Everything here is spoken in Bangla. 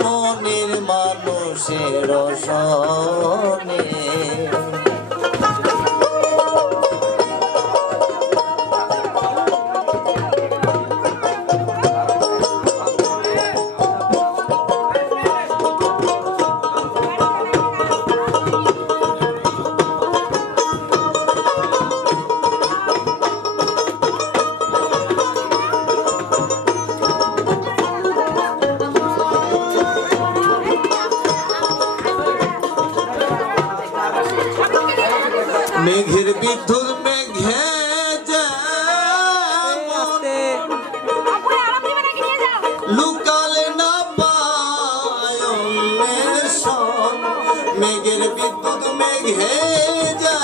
মনের মানুষের শনি। মেঘের বিদ্যুৎ মেঘে লুকালে না পায় মেঘের বিদ্যুৎ মেঘে যা